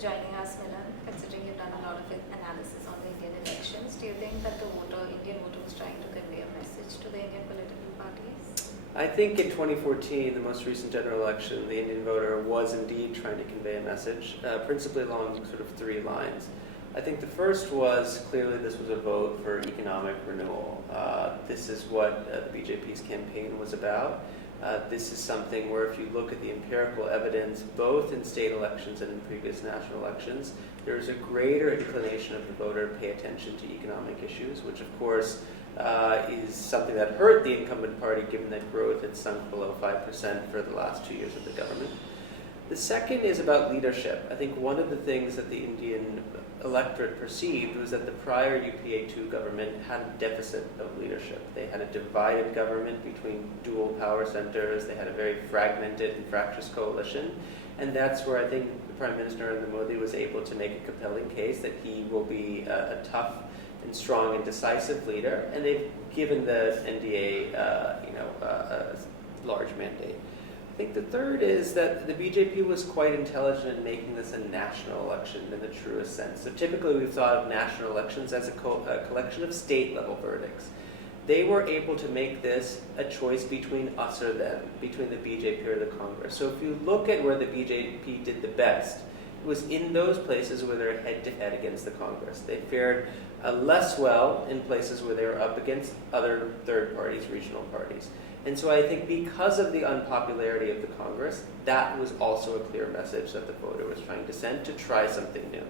joining us, Milan. Considering you've done a lot of analysis on the Indian elections, do you think that the Indian voter was trying to convey a message to the Indian political parties? I think in 2014, the most recent general election, the Indian voter was indeed trying to convey a message, principally along sort of three lines. I think the first was clearly this was a vote for economic renewal. This is what the BJP's campaign was about. This is something where if you look at the empirical evidence, both in state elections and in previous national elections, there's a greater inclination of the voter to pay attention to economic issues, which of course is something that hurt the incumbent party given that growth had sunk below 5% for the last 2 years of the government. The second is about leadership. I think one of the things that the Indian electorate perceived was that the prior UPA-2 government had a deficit of leadership. They had a divided government between dual power centers. They had a very fragmented and fractious coalition. And that's where I think the Prime Minister Narendra Modi was able to make a compelling case that he will be a tough and strong and decisive leader. And they've given the NDA a large mandate. I think the third is that the BJP was quite intelligent in making this a national election in the truest sense. So typically we've thought of national elections as a collection of state-level verdicts. They were able to make this a choice between us or them, between the BJP or the Congress. So if you look at where the BJP did the best, it was in those places where they're head-to-head against the Congress. They fared less well in places where they were up against other third parties, regional parties. And so I think because of the unpopularity of the Congress, that was also a clear message that the voter was trying to send to try something new. Okay.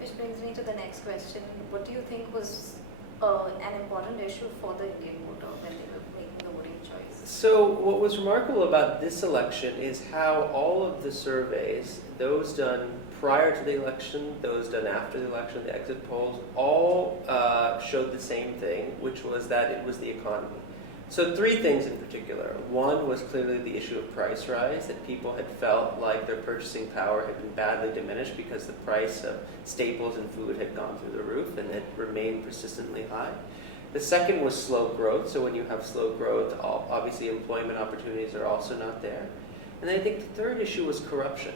Which brings me to the next question. What do you think was an important issue for the Indian voter when they were making the voting choice? So what was remarkable about this election is how all of the surveys, those done prior to the election, those done after the election, the exit polls, all showed the same thing, which was that it was the economy. So three things in particular. One was clearly the issue of price rise, that people had felt like their purchasing power had been badly diminished because the price of staples and food had gone through the roof and had remained persistently high. The second was slow growth. So when you have slow growth, obviously employment opportunities are also not there. And I think the third issue was corruption.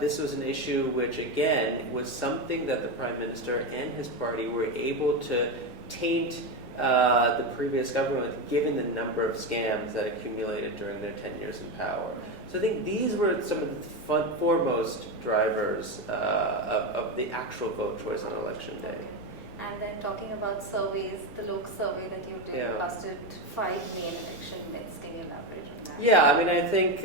This was an issue which, again, was something that the Prime Minister and his party were able to taint the previous government, given the number of scams that accumulated during their 10 years in power. So I think these were some of the foremost drivers of the actual vote choice on election day. And then talking about surveys, the Lok survey that you did busted 5 main election myths. Can you elaborate on that? Yeah, I mean, I think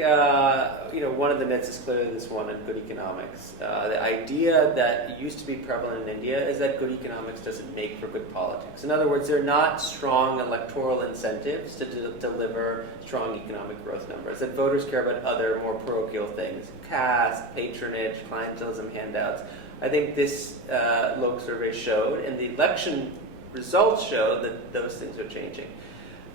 one of the myths is clearly this one on good economics. The idea that used to be prevalent in India is that good economics doesn't make for good politics. In other words, they're not strong electoral incentives to deliver strong economic growth numbers. That voters care about other more parochial things: caste, patronage, clientelism, handouts. I think this Lok survey showed, and the election results show, that those things are changing.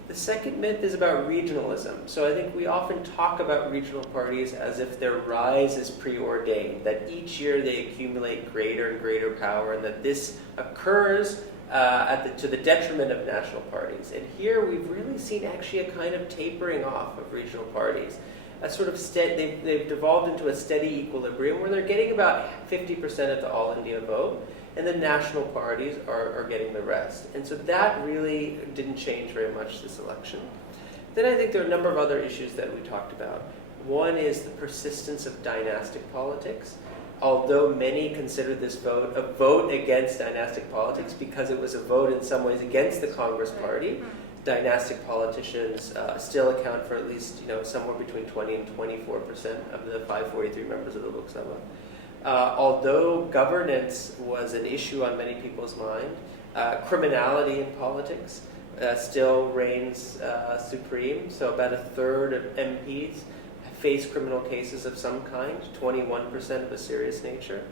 The second myth is about regionalism. So I think we often talk about regional parties as if their rise is preordained, that each year they accumulate greater and greater power, and that this occurs to the detriment of national parties. And here we've really seen actually a kind of tapering off of regional parties. A sort of they've devolved into a steady equilibrium where they're getting about 50% of the all India vote, and the national parties are getting the rest. And so that really didn't change very much this election. Then I think there are a number of other issues that we talked about. One is the persistence of dynastic politics. Although many consider this vote a vote against dynastic politics because it was a vote in some ways against the Congress party, dynastic politicians still account for at least somewhere between 20 and 24% of the 543 members of the Lok Sabha. Although governance was an issue on many people's mind, criminality in politics still reigns supreme. So about a third of MPs face criminal cases of some kind, 21% of a serious nature.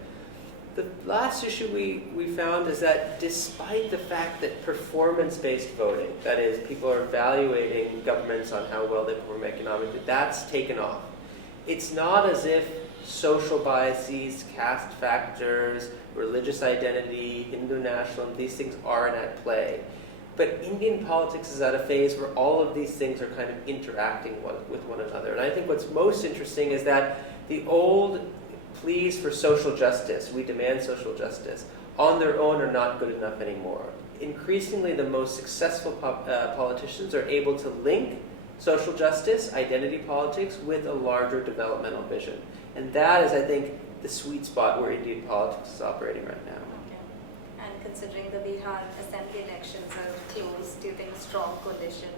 The last issue we found is that despite the fact that performance-based voting, that is, people are evaluating governments on how well they perform economically, that's taken off. It's not as if social biases, caste factors, religious identity, Hindu nationalism, these things aren't at play. But Indian politics is at a phase where all of these things are kind of interacting with one another. And I think what's most interesting is that the old pleas for social justice, we demand social justice, on their own are not good enough anymore. Increasingly, the most successful politicians are able to link social justice, identity politics, with a larger developmental vision. And that is, I think, the sweet spot where Indian politics is operating right now. Okay. And considering the Bihar assembly elections are close, do you think strong coalition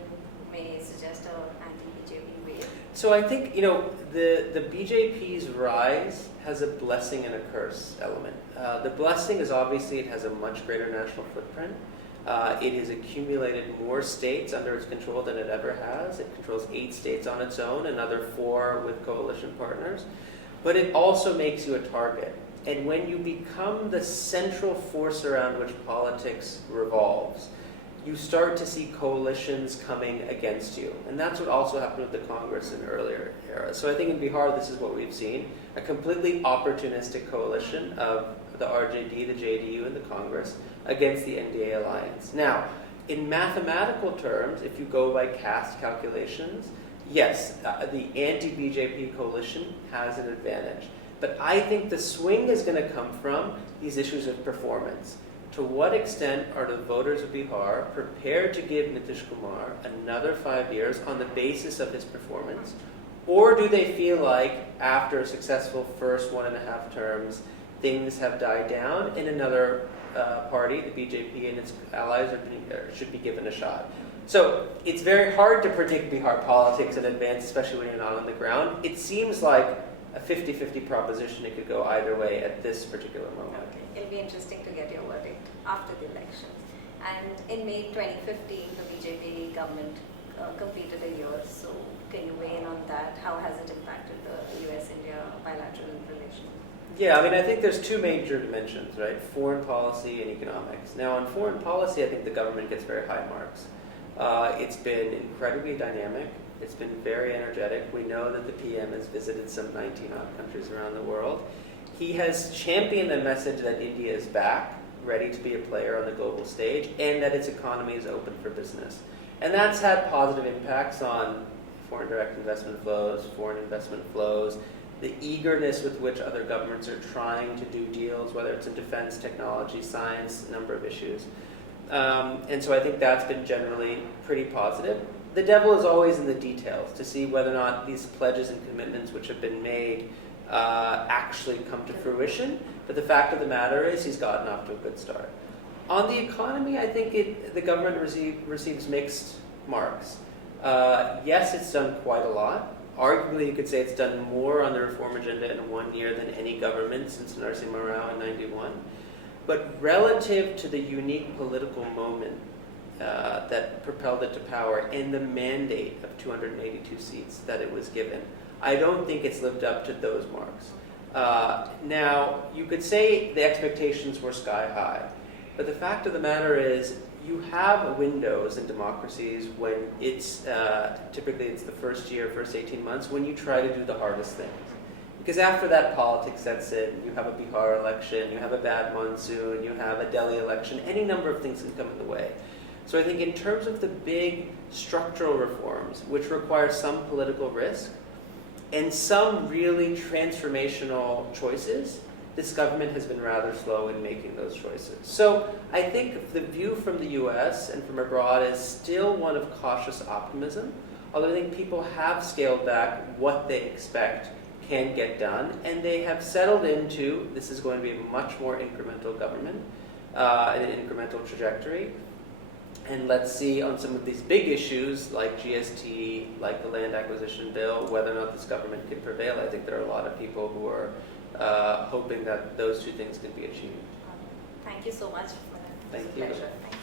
may suggest an anti-BJP wave? So I think, the BJP's rise has a blessing and a curse element. The blessing is obviously it has a much greater national footprint. It has accumulated more states under its control than it ever has. It controls 8 states on its own, another 4 with coalition partners. But it also makes you a target. And when you become the central force around which politics revolves, you start to see coalitions coming against you. And that's what also happened with the Congress in earlier eras. So I think in Bihar, this is what we've seen, a completely opportunistic coalition of the RJD, the JDU, and the Congress against the NDA alliance. Now, in mathematical terms, if you go by caste calculations, yes, the anti-BJP coalition has an advantage. But I think the swing is going to come from these issues of performance. To what extent are the voters of Bihar prepared to give Nitish Kumar another 5 years on the basis of his performance? Or do they feel like after a successful first 1.5 terms, things have died down and another party, the BJP and its allies, should be given a shot? So it's very hard to predict Bihar politics in advance, especially when you're not on the ground. It seems like a 50-50 proposition. It could go either way at this particular moment. Okay. It'll be interesting to get your verdict after the elections. And in May 2015, the BJP government completed a year. So can you weigh in on that? How has it impacted the US-India bilateral relations? Yeah, I think there's 2 major dimensions, right? Foreign policy and economics. Now, on foreign policy, I think the government gets very high marks. It's been incredibly dynamic. It's been very energetic. We know that the PM has visited some 19-odd countries around the world. He has championed the message that India is back, ready to be a player on the global stage, and that its economy is open for business. And that's had positive impacts on foreign direct investment flows, foreign investment flows, the eagerness with which other governments are trying to do deals, whether it's in defense, technology, science, a number of issues. And so I think that's been generally pretty positive. The devil is always in the details to see whether or not these pledges and commitments which have been made actually come to fruition. But the fact of the matter is he's gotten off to a good start. On the economy, I think the government receives mixed marks. Yes, it's done quite a lot. Arguably, you could say it's done more on the reform agenda in 1 year than any government since Narasimha Rao in '91. But relative to the unique political moment that propelled it to power and the mandate of 282 seats that it was given, I don't think it's lived up to those marks. Now, you could say the expectations were sky high, but the fact of the matter is you have windows in democracies when it's typically it's the first year, first 18 months, when you try to do the hardest things. Because after that, politics sets in. You have a Bihar election, you have a bad monsoon, you have a Delhi election, any number of things can come in the way. So I think in terms of the big structural reforms, which require some political risk, and some really transformational choices, this government has been rather slow in making those choices. So I think the view from the US and from abroad is still one of cautious optimism, although I think people have scaled back what they expect can get done, and they have settled into this is going to be a much more incremental government, an incremental trajectory. And let's see on some of these big issues like GST, like the land acquisition bill, whether or not this government can prevail. I think there are a lot of people who are hoping that those 2 things can be achieved. Thank you so much for that. Thank It's a you. pleasure. Thank you.